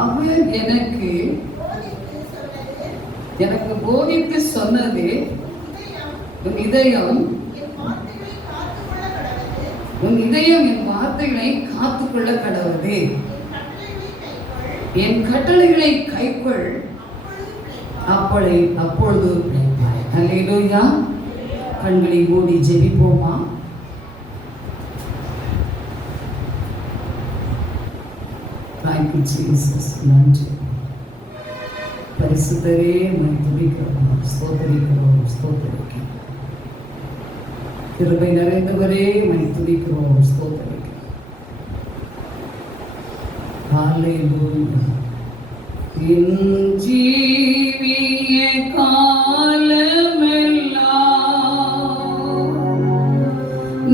அவர் எனக்கு போதித்து சொன்னது, உன் இதயம் என் வார்த்தைகளை காத்துக்கொள்ள கடவுது. என் கட்டளைகளை கைக்கொள், அப்பொழுது பிழைப்பாய். அல்லேலூயா. கண்களை மூடி ஜெபிப்போமா? Thank you Jesus. நன்றி பரிசுத்தரே, உம்மை துதிக்கிறோம், ஸ்தோத்திரிக்கிறோம், ஸ்தோத்திரிக்கிறோம். கிருபை நிறைந்தவரே, உம்மை துதிக்கிறோம், ஸ்தோத்திரிக்கிறோம். ஹல்லேலூயா. என் ஜீவிய காலமெல்லாம்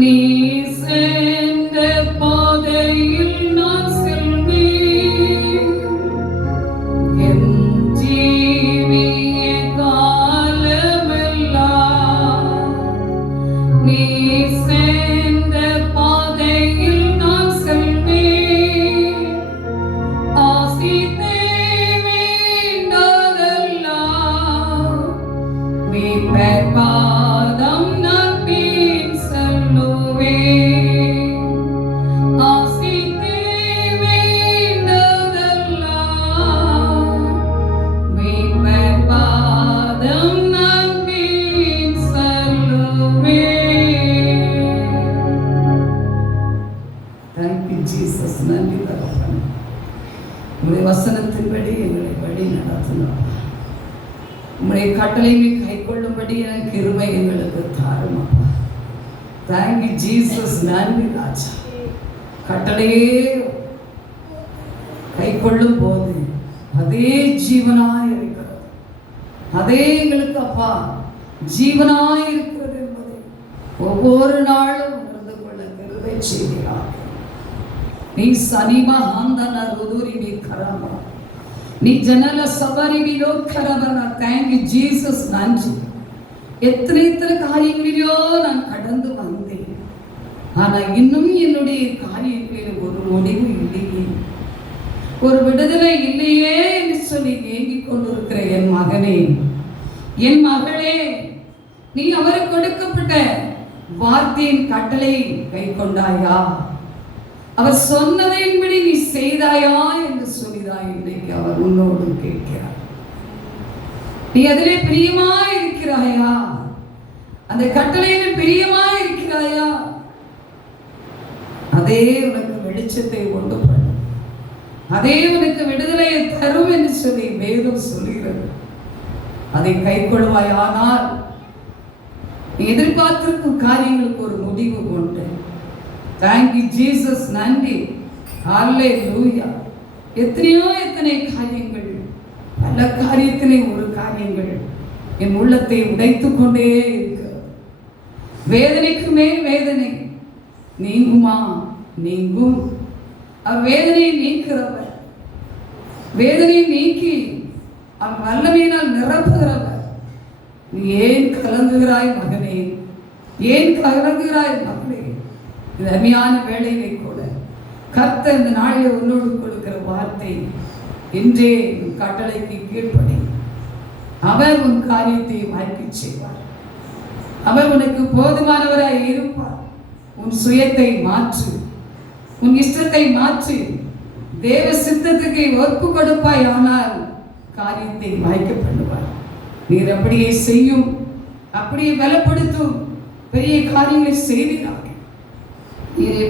நீ சென்ற பாதையில் நான் செல்வேன். என் ஜீவிய காலமெல்லாம் நீ சென்ற பாதையில் நான் செல்வேன். ஆசி பாதம் நான் பின் செல்லுவேன். ஆசித்தே வேண்டதெல்லாம் மீட்பர் பாதம் நான் பின் செல்லுவேன். Thank you Jesus. நன்றி தகப்பனே, உங்களுடைய வசனத்தின்படி எங்களை வழி நடத்தினார். உம்முடைய கட்டளையை கைக்கொள்ளும்படி எனக்கு கிருபை எங்களுக்கு தாரும் அப்பா. Thank you Jesus. நன்றி ராஜா. கட்டளையே கைக்கொள்ளும் போது அதே ஜீவனாய் இருக்கிறது, அதே எங்களுக்கு அப்பா ஜீவனாய் இருக்கிறது என்பதை ஒவ்வொரு நாளும் உணர்ந்து கொள்ள கிருபை செய்கிறார். நீ சனிமா ஆந்தன ருதுரி நீ கராமா, நீ ஜனல சபரி விலோக்கரவன. Thank you Jesus. நன்றி. எத்தனை காரியங்களிலோ நான் கடந்து வந்தேன், ஆனா இன்னும் என்னுடைய காரியங்களில் ஒரு முடிவு இல்லையே, ஒரு விடுதலை இல்லையே என்று சொல்லி ஏங்கிக் கொண்டிருக்கிற என் மகனே, என் மகளே, நீ அவருக்கு கொடுக்கப்பட்ட வார்த்தையின் கட்டளை கை கொண்டாயா? அவர் சொன்னதைன்படி நீ செய்தாயா என்று சொல்லிதான் இன்றைக்கு அவர் உன்னோடு கேட்கிறார். நீ அதிலே பிரியமாய் இருக்கிறாயா? அந்த கட்டளையில் பிரியமாய் இருக்கிறாயா? அதே உனக்கு வெளிச்சத்தை உண்டு பண்ணும், அதே உனக்கு விடுதலையை தரும் என்று சொல்லி வேதம் சொல்லுகிறது. அதை கைக்கொள்வாய். ஆனால் நீ எதிர்பார்த்திருக்கும் காரியங்களுக்கு ஒரு முடிவு கொண்டு. Thank you Jesus. நன்றி. ஹல்லேலூயா. எத்தனை காரியங்கள், பல காரியத்திலே ஒரு காரியங்கள் என் உள்ளத்தை உடைத்துக் கொண்டே இருக்கிறது. வேதனைக்கு மேல் வேதனை நீங்குமா? நீங்கும். அவர் வேதனையை நீக்கிறவர், வேதனையை நீக்கி அவர் வல்லமையினால் நிரப்புகிறவர். நீ ஏன் கலங்குகிறாய் மகனே? ஏன் கலங்குகிறாய் மகளே? இது அருமையான வேளையிலே கூட கர்த்தர் இந்த நாளில் உன்னோடு கொடுக்கிற வார்த்தை, இன்றே உன் கட்டளைக்கு கீழ்ப்படி. அவர் உன் காரியத்தை வாய்க்கு செய்வார். அவர் உனக்கு போதுமானவராய் இருப்பார். உன் சுயத்தை மாற்று, உன் இஷ்டத்தை மாற்று, தேவ சித்தத்துக்கு ஒப்பு கொடுப்பாய். ஆனால் காரியத்தை வாய்க்க பண்ணுவார். நீர் அப்படியே செய்யும், அப்படியே பலப்படுத்தும். பெரிய காரியங்களை செய்கிறார்.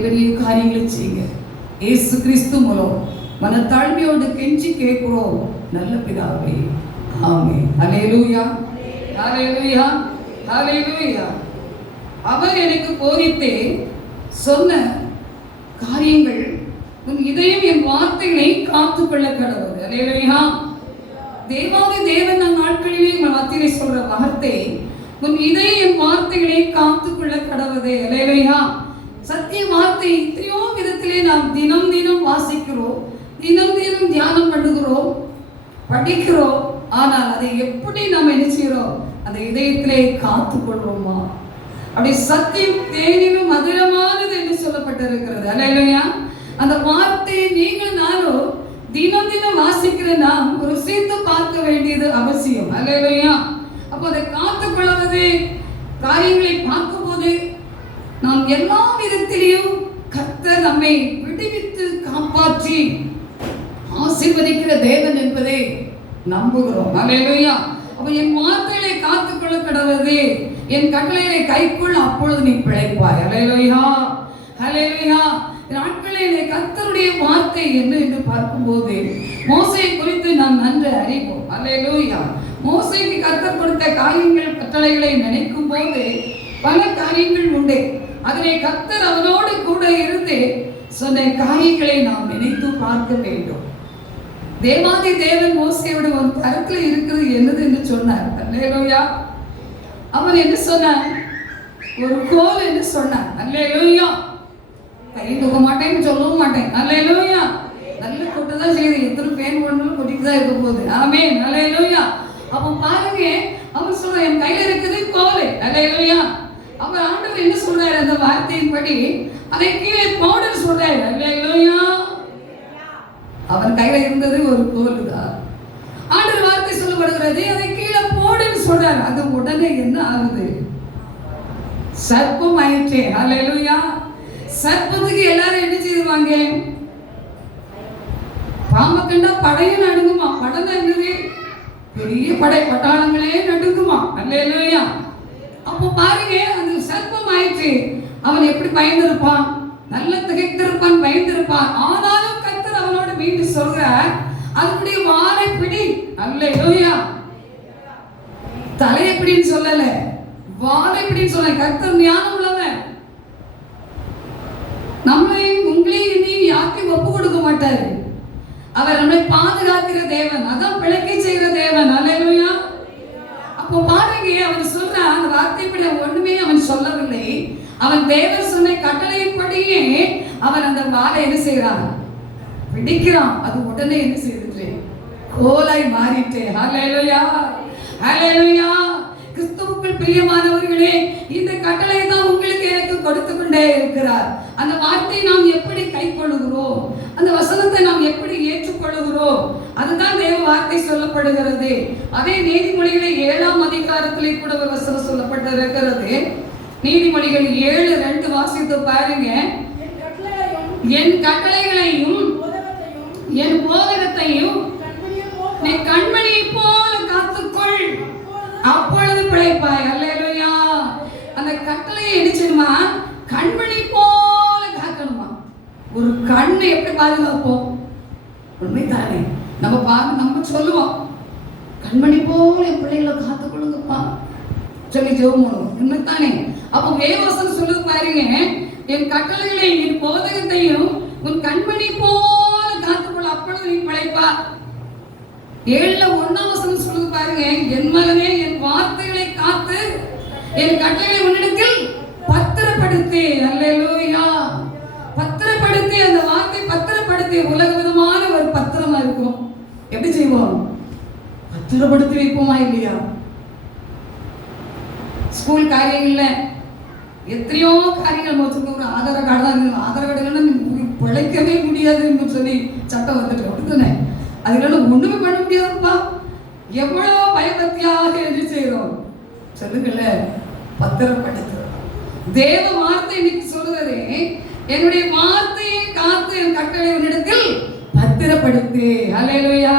பெரிய காரியங்களை செய்ய இயேசு கிறிஸ்து மூலம் மனத்தாழ்மையோடு கெஞ்சி கேட்கிறோம் நல்ல பிதாவே. ஆமென். ஹல்லேலூயா, ஹல்லேலூயா, ஹல்லேலூயா. அவர் எனக்கு போதித்தே சொன்ன காரியங்கள், உன் இதயம் என் வார்த்தைகளை காத்துக்கொள்ள கடவுள். ஹல்லேலூயா. தேவாதி தேவன் நாட்களிலே மத்தியிலே சொல்ற வார்த்தை, உன் இதயம் என் வார்த்தைகளை காத்துக்கொள்ள கடவுளே. ஹல்லேலூயா. சத்திய வார்த்தை எத்தனையோ விதத்திலே நாம் தினம் தினம் வாசிக்கிறோம், தினம் தினம் தியானம் பண்ணுகிறோம், படிக்கிறோம். ஆனால் அதை எப்படி நாம் என்ன செய்கிறோம்? அந்த இதயத்திலே காத்துக்கொள்வோமா? அப்படி சத்தியம் தேனிலும் மதுரமானது என்று சொல்லப்பட்டிருக்கிறது. அல்லேலூயா. அந்த வார்த்தையை நீங்கள் நானும் தினம் தினம் வாசிக்கிற நாம் ருசித்து பார்க்க வேண்டியது அவசியம். அல்லேலூயா. அப்போ அதை காத்துக் கொள்வது, காரியங்களை பார்க்கும்போது நாம் எல்லா விதத்திலையும் கர்த்தர் நம்மை விடுவித்து காப்பாற்றி ஆசீர்வதிக்கிற தேவன் என்பதை நம்புகிறோம். அல்லேலூயா. அப்ப என் வார்த்தைகளை காத்துக்கொள்ள கடவுது, என் கட்டளைகளை கைக்குள், அப்பொழுது நீ பிழைப்பாய். அல்லேலூயா. அல்லேலூயா. நாட்களிலே கர்த்தருடைய வார்த்தை என்ன என்று பார்க்கும்போது மோசே குறித்து நாம் நன்கு அறிவோம். அல்லேலூயா. மோசேக்கு கர்த்தர் கொடுத்த காரியங்கள், கட்டளைகளை நினைக்கும் போது பல காரியங்கள் உண்டு. அதிலே கர்த்தர் அவனோடு கூட இருந்து சொன்ன காரியங்களை நாம் நினைத்து பார்க்க வேண்டும். தேவாதி தேவன் மோசேயோட ஒரு கருத்துல இருக்கிறது என்னது என்று சொன்னார். அல்லேலூயா. அவன் என்ன சொன்னான்? ஒரு கோல் என்று சொன்னான். அல்லேலூயா. கை தூக்க மாட்டேன்னு சொல்லவும் மாட்டேன். அல்லேலூயா. நல்ல கொட்டு தான் செய்யுது, எத்தனை பேன் பண்ணாலும் கொட்டிட்டு தான் இருக்க போகுது. ஆமென். அல்லேலூயா. அப்ப பாருங்க, அவன் சொல்ற என் கையில இருக்குது கோல். அல்லேலூயா. அவர் ஆண்டவர் என்ன சொல்றாரு? அந்த வார்த்தையின்படி அதை கீழே போடு சொல்றாரு. அல்லேலூயா. அவன் கையில இருந்தது ஒரு கோல் தான். ஆண்டவர் வார்த்தை சொல்லப்படுகிறது, அதை கீழே போடுன்னு சொல்றாரு. அது உடனே என்ன ஆகுது? சர்ப்பம் ஆயிற்றே. அல்லேலூயா. சர்ப்பத்துக்கு எல்லாரும் என்ன செய்வாங்க? பாம்பை கண்டா படையும் நடுங்குமா? படம் என்னது? பெரிய படை பட்டாளங்களே நடுங்குமா? அல்லேலூயா. அப்போ பாருங்க, அந்த சர்ப்பம் ஆயிற்று. அவன் எப்படி பயந்திருப்பான்? நல்ல திகைத்திருப்பான், பயந்திருப்பான். ஆனாலும் கர்த்தர் அவனோடு மீண்டும் சொல்றார், அதனுடைய வாலை பிடி. அல்லேலூயா. தலை எப்படின்னு சொல்லல, வாலை பிடின்னு சொல்ல. கர்த்தர் ஞானம் உள்ளவன். நம்மளையும் உங்களையும் இனியும் யாருக்கும் ஒப்பு கொடுக்க மாட்டாரு. அவர் நம்மை பாதுகாக்கிற தேவன், அதான் பிழைக்க செய்கிற தேவன். அல்லேலூயா. அப்போ பாருங்க, அவன் சொல்றான், அந்த வார்த்தைப்படி ஒண்ணுமே அவன் சொல்லவில்லை. அவன் தேவன் சொன்ன கட்டளையின்படியே அவன் அந்த வாளை என்ன செய்யறான்? பிடிக்கிறான். அது உடனே என்ன செய்து? கோலாய் மாறிட்டே. அல்லேலூயா. அல்லேலூயா. கிறிஸ்துவுக்குள் பிரியமானவர்களே, இந்த கட்டளை தான் உங்களுக்கு எனக்கு கொடுத்து கொண்டே இருக்கிறார். அந்த வார்த்தையை நாம் எப்படி கை கொள்ளுகிறோம், அந்த வசனத்தை நாம் எப்படி ஏற்றுக்கொள்ளுகிறோம், அதுதான் தேவ வார்த்தை சொல்லப்படுகிறது. அதே நீதிமொழிகளை 7ஆம் அதிகாரத்திலே கூட ஒரு வசனம் சொல்லப்பட்டிருக்கிறது. நீதிமொழிகள் 7:2 வாசித்து பாருங்க. என் கட்டளைகளையும் என் போதகத்தையும் நீ கண்மணியை போல காத்துக்கொள், அப்பொழுது பிழைப்பாய். அல்லேலூயா. அந்த கட்டளையை எடுத்துமா கண்மணி போல காக்கணுமா? ஒரு கண்ணை எப்படி பாதுகாப்போம்? உண்மைதானே? நம்ம சொல்லுவோம், கண்மணி போல என் பிள்ளைகளை காத்துக்கொள்ளுங்கப்பா சொல்லி ஜெபம் பண்ணுவோம். உண்மைதானே? அப்போ வேதவசனம் சொல்லுது பாருங்க, என் கட்டளைகளை என் போதகத்தையும் உன் கண்மணி போல காத்துக்கொள்ள, அப்பொழுது நீ பிழைப்பா. 7:1 வசனம் சொல்லுது பாருங்க, என் மகனே என் வார்த்தைகளை காத்து என் கட்டளைகளை உன்னிடத்தில் பத்திரப்படுத்தி. அல்லேலூயா. பத்திரப்படுத்தி, அந்த வார்த்தை பத்திரப்படுத்தி. உலக விதமான ஒரு பத்திரமா இருக்கும். எப்படி செய்வோம்? பத்திரப்படுத்தி வைப்போமா இல்லையா? ஸ்கூல் காரியங்கள்ல எத்தனையோ காரியங்கள் வச்சிருக்க. ஒரு ஆதார கார்டு தான் இருக்கு. ஆதார கார்டு இல்லைன்னா பிழைக்கவே முடியாதுன்னு சொல்லி சட்டம் வந்துட்டு. அப்படித்தானே? அதுல ஒண்ணுமே பண்ண முடியாதுப்பா. எவ்வளவு பயபக்தியாக என்ன செய்யறோம் சொல்லுங்கள்ல, பத்திரப்படுத்துறோம். தேவ வார்த்தை இன்னைக்கு சொல்லுறது, என்னுடைய வார்த்தையை காத்து என் கட்டளை உன்னிடத்தில் பத்திரப்படுத்து. அல்லேலூயா.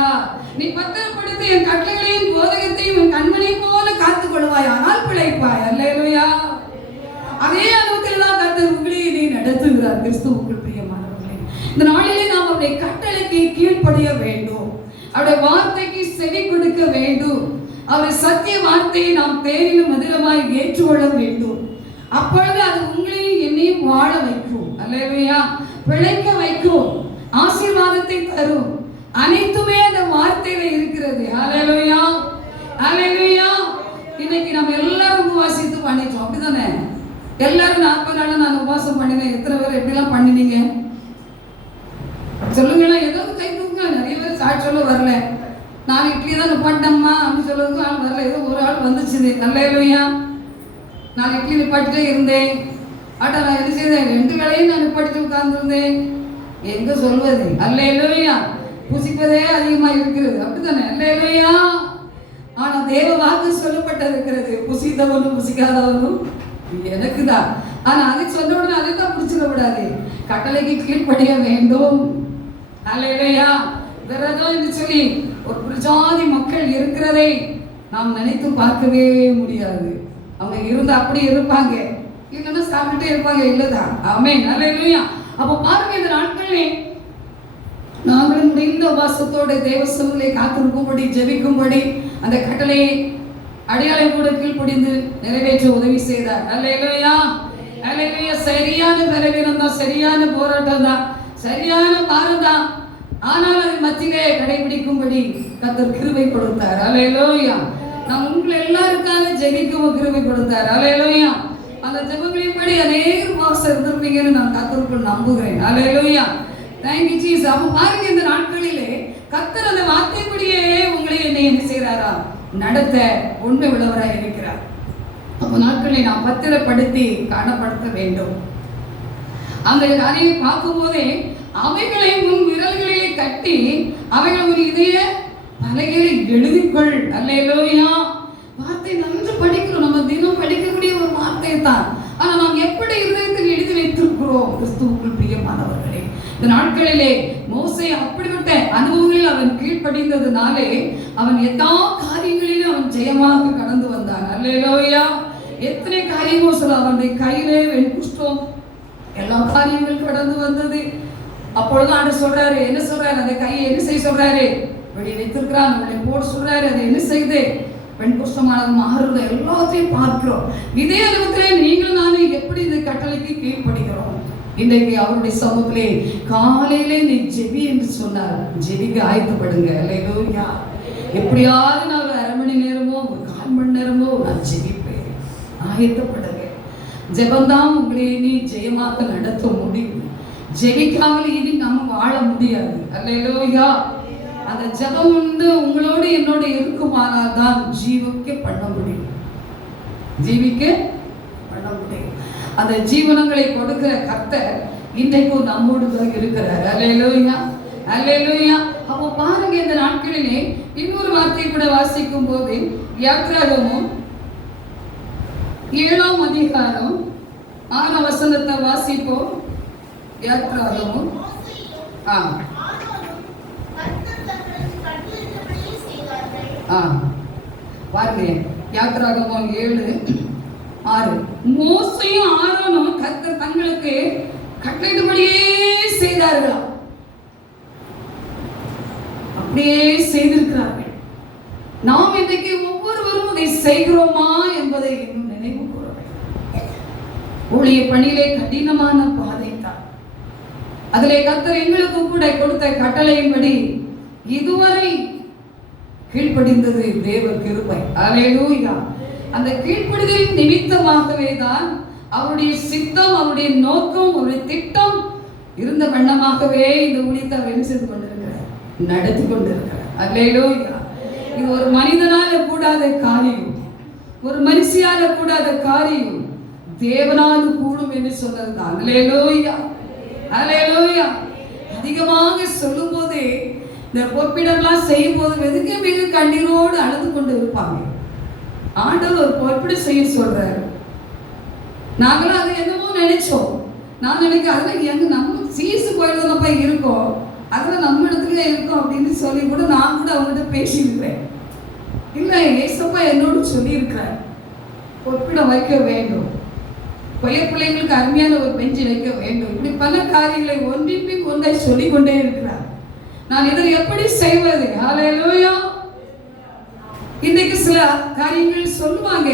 நீ பத்திரப்படுத்தி என் கட்டளைகளையும் போதகத்தையும் என் கண்மணியை போல காத்துக் கொள்வாய், ஆனால் பிழைப்பாய். அல்லேலூயா. அதே அனுபவத்தில் தான் கர்த்தர் உங்களை நீ நடத்துகிறார். கிறிஸ்துவுக்குள் பிரியமானவர்களே, இந்த நாளிலே நாம் அவருடைய கட்டளைக்கு கீழ்ப்படிய வேண்டும், அவருடைய வார்த்தைக்கு செவி கொடுக்க வேண்டும், அவருடைய சத்திய வார்த்தையை நாம் தேனிலும் மதுரமாய் ஏற்றுக்கொள்ள வேண்டும். அப்பொழுது அது உங்களையும் என்னையும் வாழ வைக்கும். அல்லேலூயா. பிழைக்க வைக்கும், ஆசீர்வாதத்தை தரும். அனைத்துமே அந்த வார்த்தையில இருக்கிறது. அல்லேலூயா. அல்லேலூயா. இன்னைக்கு நம்ம எல்லாரும் உபவாசித்து பண்ணிட்டோம். அப்படிதானே? எல்லாரும் 40 நாள் நான் உபவாசம் பண்ணினேன். எத்தனை பேர் எப்படிலாம் பண்ணினீங்க சொல்லுங்களா? ஏதாவது கை தூக்குங்க. நிறைய பேர் சாட்சி சொல்ல வரல. நான் இட்லி தான் நிப்பாட்டம்மா அப்படின்னு சொல்றதுக்கு ஆள் வரல. ஏதோ ஒரு ஆள் வந்துச்சு. அல்லேலூயா. நான் இட்லி நிப்பாட்டிட்டே இருந்தேன். ஆட்டா நான் என்ன செய்தேன்? 2 வேளையும் நான் நிப்பாட்டிட்டு உட்கார்ந்துருந்தேன். எங்க சொல்வது? அல்லேலூயா. புசிப்பதே அதிகமா இருக்கிறது, அப்படித்தானே? அல்லேலூயா. ஆனா தேவ வாக்கு சொல்லப்பட்டிருக்கிறது, புசித்தவனும் புசிக்காதவனும் எனக்குதான். ஆனா அதை சொன்ன உடனே அதை தான் பிடிச்சிட கூடாது, கட்டளைக்கு கீழ்ப்படிய வேண்டும். அல்லேலூயா. விரதம் என்று சொல்லி ஒரு பிரஜாதி மக்கள் இருக்கிறதை நாம் நினைத்து பார்க்கவே முடியாது. அவங்க இருந்தா அப்படி இருப்பாங்க, இல்லைன்னா சாப்பிட்டுட்டே இருப்பாங்க, இல்லதான்? ஆமென். அல்லேலூயா. அப்ப பாருங்க, இந்த நாட்களே நாங்களும் முடிந்த வாசத்தோட தேவ சமூகத்தை காத்திருக்கும்படி, ஜெபிக்கும்படி அந்த கட்டளையை அடையாளம் கூட கீழ்ப்படிந்து நிறைவேற்ற உதவி செய்தார். அல்லேலூயா. அல்லேலூயா. சரியான பலவீனம் தான், சரியான போராட்டம் தான், சரியான பாரம் தான். ஆனால் அதை மத்தியிலே கடைபிடிக்கும்படி கர்த்தர் கிருபை கொடுத்தார். அல்லேலூயா. நான் உங்களை எல்லாருக்காக ஜெபிக்கவும் கிருபை கொடுத்தார். அல்லேலூயா. அந்த ஜெபங்களின்படி அநேக மாசம் இருந்திருப்பீங்கன்னு நான் கர்த்தருக்குள் நம்புகிறேன். அல்லேலூயா. Thank you Jesus. அப்ப பாருங்க, இந்த நாட்களிலே கர்த்தர் அந்த வார்த்தைப்படியே உங்களை என்ன செய்யறாரா? நடத்த உண்மை உள்ளவராய் இருக்கிறார். அப்ப நாட்களை நாம் பத்திரப்படுத்தி காணப்படுத்த வேண்டும். அந்த காரியை பார்க்கும் போதே அவைகளை உன் விரல்களிலே கட்டி அவைகளை ஒரு இதய பலகையை எழுதிக்கொள். அல்லேலூயா. வார்த்தை நன்கு படிக்கிறோம், நம்ம தினம் படிக்கக்கூடிய ஒரு வார்த்தை தான். ஆனா நாம் எப்படி இதயத்தில் எழுதி வைத்திருக்கிறோம்? கிறிஸ்துவுக்குள் பிரியமானவர்களே, இந்த நாட்களிலே மோசே அப்படிப்பட்ட அனுபவங்களில் அவன் கீழ்ப்படிந்ததுனாலே அவன் எல்லா காரியங்களிலும் அவன் ஜெயமாக கடந்து வந்தான். அல்லேலூயா. எத்தனை காரியமோ சொல்ல, அவனுடைய கையிலே வெண்குஷ்டம், எல்லா காரியங்களும் கடந்து வந்தது. அப்பொழுது ஆண்டு சொல்றாரு, என்ன சொல்றாரு? அந்த கையை என்ன செய்ய சொல்றாரு? வெளியே வைத்திருக்கிறான், வெளியே போட சொல்றாரு. அதை என்ன செய்து வெண்குஷ்டமானது மாறுறது எல்லாத்தையும் பார்க்கிறோம். இதே அனுபவத்திலே நீங்களும் நானும் எப்படி இந்த கட்டளைக்கு கீழ்ப்படுகிறோம்? இன்றைக்கு அவருடைய சமூகத்திலே காலையிலே நீ ஜெபி என்று சொன்னார். ஜெபிக்க ஆயத்தப்படுங்க. அல்லேலூயா. எப்படியாவது நான் ஒரு அரை மணி நேரமோ ஒரு 1/4 மணி நேரமோ நான் ஜெபிப்பேன். ஆயத்தப்படுங்க. ஜெபந்தான் உங்களை நீ ஜெயமாக நடத்த முடியும். ஜெபிக்காமல் இனி நம்ம வாழ முடியாது. அல்லேலூயா. அந்த ஜெபம் உங்களோடு என்னோட இருக்குமானால் தான் ஜீவிக்க பண்ண முடியும். ஜீவிக்க பண்ண முடியும். அந்த ஜீவனங்களை கொடுக்கிற கர்த்தர் இன்றைக்கு நம்மோடு தான் இருக்கிறார். அல்லேலூயா. அல்லேலூயா. அப்போ பாருங்க, இந்த நாட்களிலே இன்னொரு வார்த்தை கூட வாசிக்கும் போது யாத்ராகமம் 7ஆம் அதிகாரம் 6ஆம் வசனத்தை வாசிப்போம். யாத்ராகமம் பாருங்க, யாத்ராகமம் 7:6. மோசேயும் ஆரோனும் கர்த்தர் தங்களுக்கு கட்டளையிட்டபடியே செய்தார்களாம். அப்படியே செய்திருக்கிறார்கள். நாம் இன்றைக்கு ஒவ்வொருவரும் அதை செய்கிறோமா என்பதை இன்னும் நினைவு கூற வேண்டும். ஊழிய பணியிலே கடினமான பாதை தான். அதிலே கர்த்தர் எங்களுக்கு கூட கொடுத்த கட்டளையின்படி இதுவரை கீழ்ப்படிந்தது தேவ கிருபை. அல்லேலூயா. அந்த கீழ்ப்படிதல் நிமித்தமாகவே தான் அவருடைய சித்தம், அவருடைய நோக்கம், அவருடைய திட்டம் இருந்த வண்ணமாகவே இந்த ஊழியத்தை அவர் செய்து கொண்டிருக்கிறார், நடத்தி கொண்டிருக்கிறார். அல்லேலூயா. இது ஒரு மனிதனால கூடாத காரியம், ஒரு மனுஷியால கூடாத காரியம், தேவனால கூடும் என்று சொன்னதுதான். அல்லேலூயா. அல்லேலூயா. அதிகமாக சொல்லும் போதே இந்த பொற்பிடம்லாம் செய்யும் போது வெதுக்க மிக கண்ணீரோடு அழுது கொண்டு இருப்பாங்க. ஆண்டவர் ஒரு பொற்பிட செய்ய சொல்றாரு. நாங்களும் அதை என்னமோ நினைச்சோம். நான் நினைக்கிறேன் அதில் எங்க நம்ம சீசு கோயில்தானப்பா இருக்கோம், அதில் நம்ம இடத்துல இருக்கோம் அப்படின்னு சொல்லி கூட நான் கூட அவங்ககிட்ட பேசியிருக்கிறேன். இல்லை, ஏசப்பா என்னோடு சொல்லியிருக்கிறார், பொற்பிடம் வைக்க வேண்டும், பையன் பிள்ளைங்களுக்கு அருமையான ஒரு பெஞ்சு வைக்க வேண்டும். இப்படி பல காரியங்களை ஒன்றின் பின் ஒன்றை சொல்லிக் கொண்டே இருக்கிறார். நான் இதை எப்படி செய்வது? ஹல்லேலூயா. இன்னைக்கு சில காரியங்கள் சொல்லுவாங்க,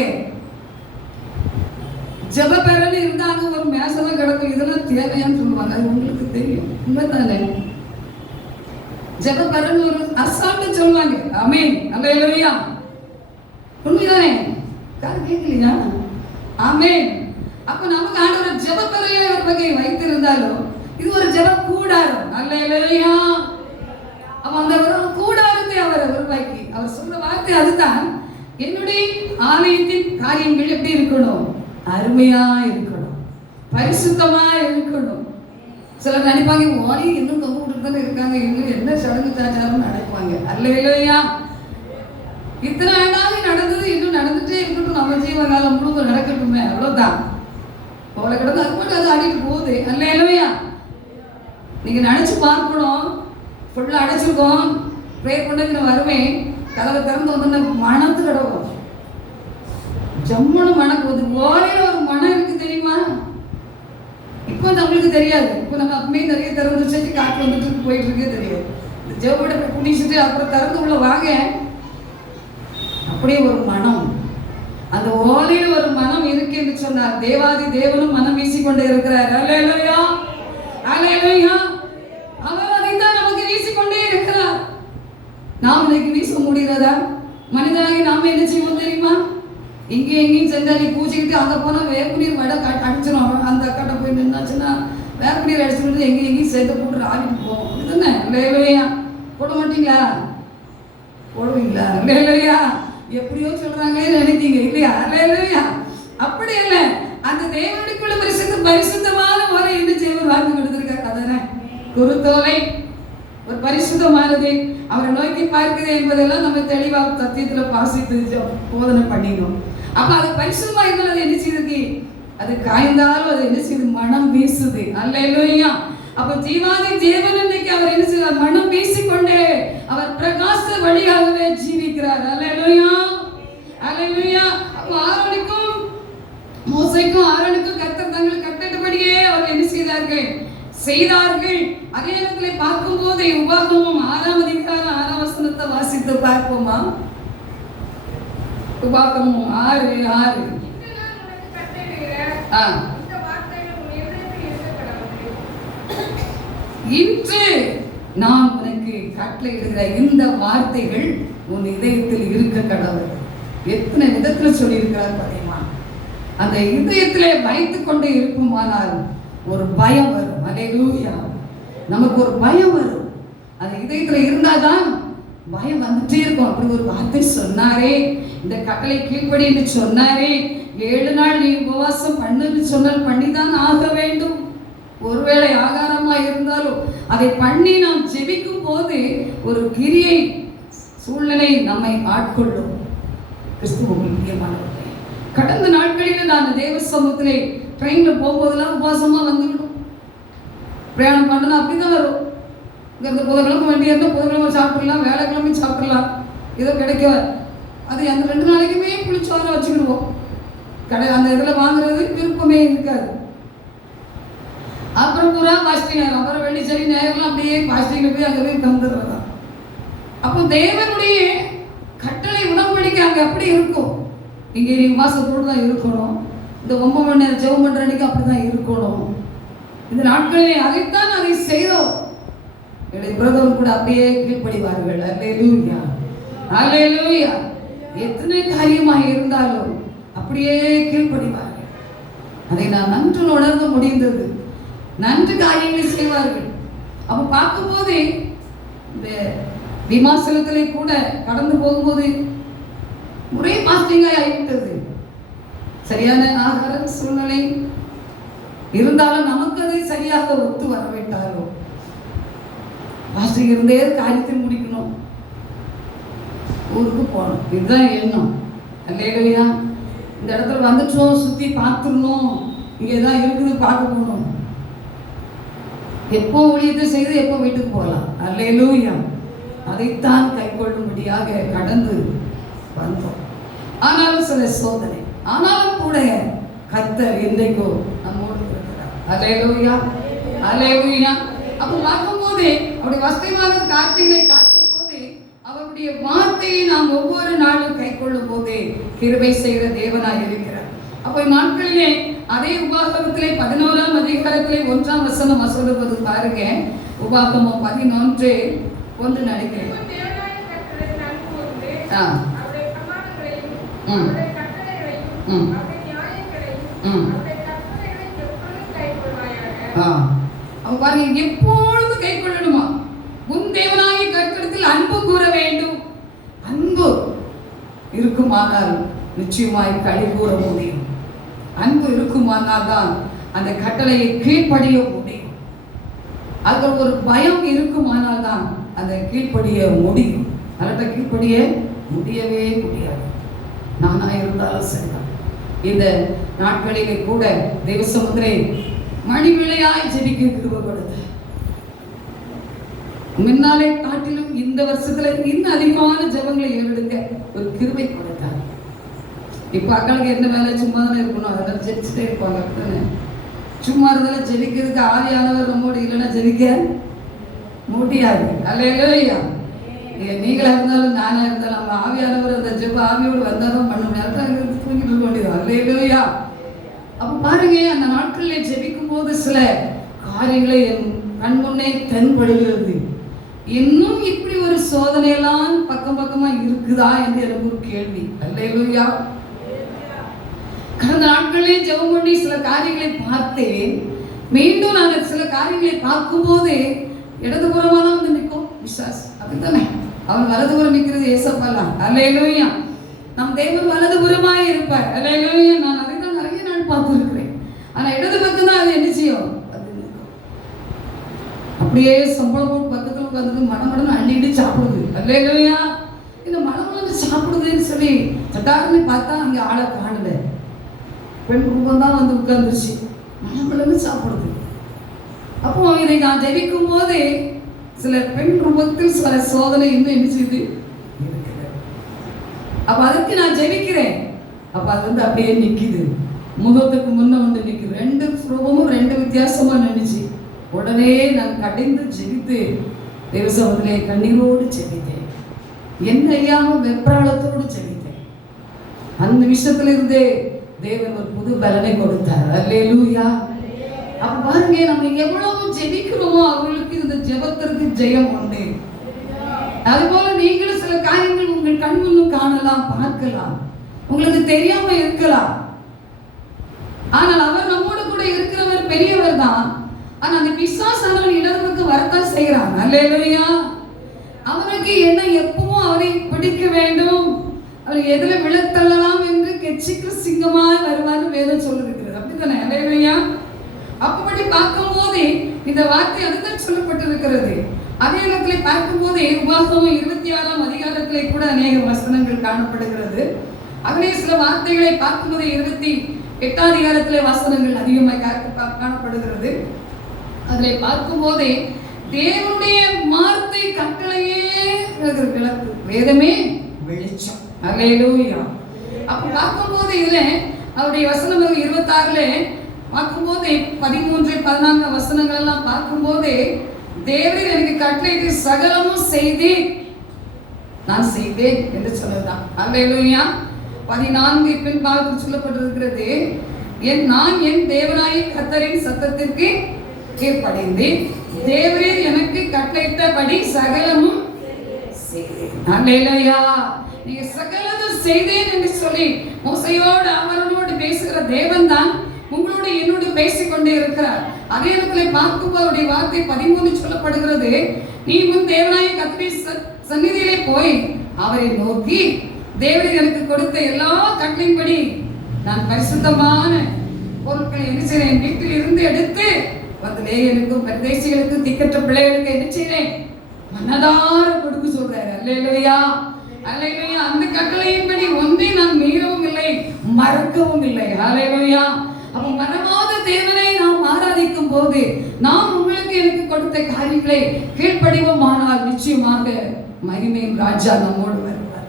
ஜபபேரன் இருந்தாங்க, ஒரு மேசல கிடக்கும், இதெல்லாம் தேவையான்னு சொல்லுவாங்க. அது உங்களுக்கு தெரியும், உண்மைதானே? ஜபபேரன் ஒரு அசால்ட்டு சொல்லுவாங்க. ஆமென். அல்லேலூயா. உண்மைதானே? காது கேட்கலையா? ஆமென். அப்ப நமக்கு ஆண்டவர் ஜபபேரையா ஒரு வகை வைத்திருந்தாலும் இது ஒரு ஜப கூடாரம். அல்லேலூயா. அப்ப அந்த கூடாரத்தை அவர் உருவாக்கி அவர் சொல்ற வார்த்தை அதுதான், என்னுடைய ஆலயத்தின் காரியங்கள் எப்படி இருக்கணும்? அருமையா இருக்கணும், பரிசுத்தமா இருக்கணும். சிலர் நினைப்பாங்க, வாரி இன்னும் தொங்க பார்த்துட்டு தானே இருக்காங்க. இவங்க என்ன சடங்கு சாச்சாரம் நடக்குவாங்க. அல்லேலூயா. இத்தனை ஆண்டாக நடந்தது இன்னும் நடந்துட்டே இருக்கட்டும், நம்ம ஜீவகாலம் முழுவதும் நடக்கட்டுமே, அவ்வளோதான். போல கிடந்து அது மட்டும் அது ஆடிட்டு போகுது. அல்லேலூயா. நீங்க நினைச்சு பார்க்கணும். ஃபுல்லாக அடைச்சிருக்கோம், ப்ரேயர் பண்ண வருவேன், கதவை திறந்து வந்து மனத்து கிடக்கும், ஜம்முன்னு மனம் போகுது. ஓலையில ஒரு மனம் இருக்கு தெரியுமா? இப்போ நம்மளுக்கு தெரியாது. இப்போ நம்ம அப்பமே நிறைய திறந்து வச்சு காற்று வந்துட்டு போயிட்டு இருக்கே தெரியாது. இந்த ஜெவப்பட குடிச்சிட்டு அப்புறம் திறந்து உள்ள வாங்க, அப்படியே ஒரு மனம். அந்த ஓலையில ஒரு மனம் இருக்கு என்று சொன்னார். தேவாதி தேவனும் மனம் வீசிக்கொண்டே இருக்கிறார். அல்லேலூயா, அல்லேலூயா. அவர் அதைத்தான் நமக்கு வீசிக்கொண்டே இருக்கிறார். நாம் இன்னைக்கு வீச முடிகிறதா? மனிதனாகி நாம என்ன செய்வோம் தெரியுமா? இங்கேயும் எங்கேயும் செஞ்சாலி பூச்சிக்கிட்டு அங்கே போனால் வேப்ப நீர் வடை அடிச்சிடும். அந்த அக்காட்ட போய் நின்னாச்சுன்னா வேப்ப நீர் அடிச்சுட்டு எங்கேயும் எங்கேயும் சேர்த்து போட்டு ஆடிட்டு போவோம். இதுதானே? இல்லையா? போட மாட்டீங்களா? போடுவீங்களா? இல்லையா? எப்படியோ சொல்றாங்களே நினைத்தீங்க இல்லையா? இல்லையா? அப்படி இல்லை. அந்த தேவனுக்குள்ள பரிசுத்தமான முறை என்ன செய்வது வாக்கு கொடுத்திருக்காரு. அதானே குருத்தோலை ஒரு பரிசுத்தமானது, அவரை நோக்கி பார்க்குது என்பதெல்லாம் நம்ம தெளிவாக சத்தியத்துல வாசித்து போதனை பண்ணிடும். அப்ப அது பரிசுத்தமா இருந்தாலும் அது என்ன செய்யுது? அது காய்ந்தாலும் அது என்ன செய்யுது? மனம் வீசுது. அல்லேலூயா. அப்ப ஜீவாதி தேவன் இன்னைக்கு அவர் என்ன செய்வார்? மனம் வீசிக்கொண்டே அவர் பிரகாச வழியாகவே ஜீவிக்கிறார். அல்லேலூயா, அல்லேலூயா. அப்ப ஆரோனுக்கும் மோசேக்கும் ஆரோனுக்கும் கர்த்தர் தங்கள் கட்டளைப்படியே அவர் என்ன செய்தார்கள். அதே நேரத்தில் பார்க்கும் போது உபாகமம் 6ஆம் அதிகாரம் 6ஆம் வசனத்தை வாசித்து பார்ப்போமா? உபாகமம் 6:6. இன்று நான் உனக்கு கட்டளையிடுகிற இந்த வார்த்தைகள் உன் இதயத்தில் இருக்க கடவுள். எத்தனை விதத்துல சொல்லி இருக்கிறார் தெரியுமா? அந்த இதயத்திலே வைத்துக் கொண்டே இருக்குமானால் ஒரு பயம் வரும். அல்லேலூயா. நமக்கு ஒரு பயம் வரும். அந்த இதயத்துல இருந்தாதான் பயம் வந்துட்டே இருக்கும். அப்படி ஒரு வார்த்தை சொன்னாரே, இந்த கட்டளை கீழ்ப்படி என்று சொன்னாரே, 7 நாள் நீ உபவாசம் பண்ணுன்னு சொன்னால் பண்ணிதான் ஆக வேண்டும். ஒருவேளை ஆகாரமா இருந்தாலும் அதை பண்ணி நாம் ஜெபிக்கும் போது ஒரு கிரியை சூழ்நிலை நம்மை ஆட்கொள்ளும். கிறிஸ்துவுக்குள் பிரியமானவர்களே, கடந்த நாட்களில் நான் தேவ சமூகத்திலே ட்ரெயின்ல போகும்போதெல்லாம் உபவாசமா வந்துவிடும். பிரயாணம் பண்ணணும் அப்படிதான் வரும். இங்க புதன்கிழமை வண்டி இருந்தால் புதன்கிழமை சாப்பிடலாம், வேலைக்கிழமை சாப்பிடலாம், ஏதோ கிடைக்க. அது அந்த 2 நாளைக்குமே புளிச்சோரை வச்சுக்கிடுவோம். அந்த இதில் வாங்குறது விருப்பமே இருக்காது. அப்புறம் பூரா பாஸ்டிங், அப்புறம் வெள்ளி சரி நேரம் அப்படியே பாஸ்டிங்கில் போய் அங்கே போய் தந்துடுறதா. அப்போ தேவனுடைய கட்டளை உடன்படிக்கை அங்கே அப்படி இருக்கும். இங்கே நீ மாசத்தோடு தான் இருக்கணும். இந்த 9 மணி நேரம் ஜெபம் பண்ணுற அன்னைக்கு அப்படி தான் இருக்கணும். இந்த நாட்களிலே அதைத்தான் அதை செய்தோம். என்னுடைய பிரதமர் கூட அப்படியே கீழ்ப்படிவார்கள். அல்லேலூயா, அல்லேலூயா. எத்தனை காரியமாக இருந்தாலும் அப்படியே கீழ்ப்படிவார்கள். அதை நான் நன்று உணர்ந்து முடிந்தது. நன்று காரியங்களை செய்வார்கள். அப்ப பார்க்கும்போது இந்த விமாசலத்திலே கூட கடந்து போகும்போது ஒரே பாஸ்டிங்காய் ஆகிவிட்டது. சரியான ஆகார சூழ்நிலை இருந்தாலும் நமக்கு அதை சரியாக ஒத்து வரவிட்டாலும் பாஸ்டிங் இருந்தே காரியத்தை முடிக்கணும், ஊருக்கு போகணும், இதுதான் எண்ணம். அல்லேலூயா. இந்த இடத்துல வந்துட்டோம், சுற்றி பார்த்துடணும், இங்கே தான் இருக்குது பார்க்க போகணும். எப்போ ஊழியத்தை செய்து எப்போ வீட்டுக்கு போகலாம். அல்லேலூயா. அதைத்தான் கைக்கொள்ளும்படியாக கடந்து வந்தோம். ஆனாலும் சில சோதனை, ஆனாலும் கூட கர்த்தர் இன்றைக்கோ நம்மோடு இருக்கிறார். அல்லேலூயா, அல்லேலூயா. அப்போ பார்க்கும்போது அவருடைய வசதியான காரியங்களை காக்கும் போது அவருடைய வார்த்தையை நாம் ஒவ்வொரு நாளும் கை கொள்ளும் போது கிருபை செய்கிற தேவனாய் இருக்கிறார். அப்போ நாட்களிலே அதே உபாகமத்திலே 11ஆம் அதிகாரத்திலே 1ஆம் வசனம் சொல்லுவது பாருங்க. உபாகமம் 11:1 நினைக்கிறேன். பாருங்க, எப்பொழுது கை கொள்ளணுமா? உன் தேவனாகிய கர்த்தரிடத்தில் அன்பு கூற வேண்டும். அன்பு இருக்குமானால் நிச்சயமாய் களி கூற முடியும். அன்பு இருக்குமானால் தான் அந்த கட்டளையை கீழ்ப்படிய முடியும். அது ஒரு பயம் இருக்குமானால் தான் அதை கீழ்ப்படிய முடியும். அதட்ட கீழ்ப்படிய முடியவே முடியாது. நானா இருந்தாலும் சரிதான். இந்த நாட்களிலே கூட தெய்வ சமுத்திரை மணி விளையாய் ஜெபிக்க கிருபை கொடுத்த, முன்னாலே காட்டிலும் இந்த வருஷத்துல இன்னும் அதிகமான ஜெபங்களை ஏறெடுக்க ஒரு கிருபை கொடுத்தார். இப்ப அக்களுக்கு என்ன வேலை, சும்மா தானே இருக்கணும், அதெல்லாம் ஜெபிச்சுட்டே இருப்பாங்க. சும்மா இருந்தாலும் ஜெபிக்கிறதுக்கு ஆவியானவர் நம்மோடு இல்லைன்னா ஜெபிக்க முடியாது. அல்லேலூயா. நீங்களா இருந்தாலும் நானா இருந்தாலும் நம்ம ஆவியானவர் அந்த ஜெப ஆவியோடு வந்தாலும் பண்ண முடியாது, தூங்கிட்டு இருக்க வேண்டியது. அல்லேலூயா. அப்ப பாருங்க, அந்த நாட்களில் ஜெபிக்கும் போது சில காரியங்களை என் கண் முன்னே தென்படுகிறது. இன்னும் இப்படி ஒரு சோதனையெல்லாம் பக்கம் பக்கமா இருக்குதா என்று எனக்கு ஒரு கேள்வி. அல்லேலூயா. கடந்த நாட்களில் ஜெபம் பண்ணி சில காரியங்களை பார்த்தேன். மீண்டும் நாங்கள் சில காரியங்களை பார்க்கும் போது இடதுபுறமா தான் வந்து நிற்கும் விசுவாஸ். அப்படித்தானே? அவன் வலதுபுறம் நிற்கிறது ஏசப்பெல்லாம். அல்லேலூயா. நம் தேவன் வலதுபுறமாய் இருப்பார். அல்லேலூயா. நான் அதை தான் நிறைய நாள் பார்த்துருக்கிறேன். ஆனா இடது பக்கம் தான் அது என்ன செய்யும், அப்படியே சம்பளம் போட்டு பக்கத்தில் உட்காந்து மடமடன்னு அள்ளிட்டு சாப்பிடுது. அல்லேலூயா. இந்த மடமடன்னு சாப்பிடுதுன்னு சொல்லி சட்டாருன்னு பார்த்தா அங்கே ஆளை காணல. பெண் குடும்பம் தான் வந்து உட்கார்ந்துருச்சு, மடமடன்னு சாப்பிடுது. அப்போ இதை நான் ஜெபிக்கும் போது சில பெண் குடும்பத்தில் சில சோதனை இன்னும் என்ன செய்யுது. அப்ப அதுக்கு நான் ஜெபிக்கிறேன். அப்ப அது வந்து அப்படியே நிக்குது, முகத்துக்கு முன்ன வந்து நிக்குது. ரெண்டு ரூபமும் ரெண்டு வித்தியாசமா நினைச்சு உடனே நான் கடிந்து ஜெபித்து தேவசமத்திலே கண்ணீரோடு ஜெபித்தேன். என்ன ஐயாம வெப்ராளத்தோடு ஜெபித்தேன். அந்த விஷயத்துல இருந்தே தேவன் ஒரு புது பலனை கொடுத்தார். அல்லேலூயா. அப்ப பாருங்க, நம்ம எவ்வளவு ஜெபிக்கிறோமோ அவர்களுக்கு இந்த ஜெபத்திற்கு ஜெயம் உண்டு. அதுபோல நீங்களும் சில காரியங்கள் உங்கள் கண் முன்னும் காணலாம், பார்க்கலாம், உங்களுக்கு தெரியாம இருக்கலாம். ஆனால் அவர் நம்மோடு கூட இருக்கிறவர் பெரியவர் தான். ஆனா அந்த பிசாசானவன் இடது பக்கம் வரத்தான் செய்கிறான். அல்லேலூயா. அவனுக்கு என்ன எப்பவும் அவரை பிடிக்க வேண்டும், அவரை எதுல விழத்தள்ளலாம் என்று கெச்சிக்கு சிங்கமாய் வருவான்னு வேதம் சொல்லிருக்கிறது. அப்படித்தானே? அல்லேலூயா. அப்படி பார்க்கும் போது இந்த வார்த்தை அதுதான் சொல்லப்பட்டிருக்கிறது. அதே இடத்துல பார்க்கும் போது உபாகமம் 26ஆம் அதிகாரத்திலே கூட அநேக வசனங்கள் காணப்படுகிறது. அதிலே சில வார்த்தைகளை பார்க்கும்போது 28ஆம் அதிகாரத்திலே வசனங்கள் அதிகமாக காணப்படுகிறது. அதிலே பார்க்கும் போதே தேவனுடைய வார்த்தை கட்டளையே விளக்கு, வேதமே வெளிச்சம். அல்லேலூயா. அப்ப பார்க்கும் போது இதுல அவருடைய வசனம் 26ல பார்க்கும் போது 13, 14 வசனங்கள் எல்லாம் பார்க்கும் போது தேவரீர் எனக்கு கட்டளையிட்டு சகலமும் செய்தேன், நான் செய்தேன் என்று சொல்லலாம். அல்லேலூயா. 14 பின்பாக சொல்லப்பட்டிருக்கிறது, நான் என் தேவனாகிய கர்த்தரின் சத்தத்திற்கு கீழ்ப்படிந்தேன், தேவரீர் எனக்கு கட்டளையிட்டபடி சகலமும் செய்தேன். அல்லேலூயா. நீங்க சகலமும் செய்தேன் என்று சொல்லி மோசையோடு அவரோடு பேசுகிற தேவன் தான் உங்களோட என்னோடு பேசிக்கொண்டே இருக்கிறார். அதே இடத்துல பார்க்கும்போது வார்த்தை 13 சொல்லப்படுகிறது, நீ உன் தேவனாகிய கர்த்தரின் சந்நிதியிலே போய் அவரை நோக்கி, தேவரீர் எனக்கு கொடுத்த எல்லா கட்டளையின்படி நான் பரிசுத்தமான பொருட்களை என்ன செய்றேன், வீட்டில் இருந்து எடுத்து வந்தே எனக்கும் பரதேசிகளுக்கும் திக்கற்ற பிள்ளைகளுக்கு என்ன செய்றேன், மனதார கொடுக்க சொல்றாரு. அல்லேலூயா. அல்லேலூயா. அந்த கட்டளையின்படி ஒன்றை நான் மீறவும் இல்லை, மறக்கவும் இல்லை. அல்லேலூயா. அப்ப மனமாத தேவனை நாம் ஆராதிக்கும் போது நாம் உங்களுக்கு எனக்கு கொடுத்த காரியங்களை கீழ்ப்படிவோமானால் நிச்சயமாக மகிமையும் ராஜா நம்மோடு வருவார்.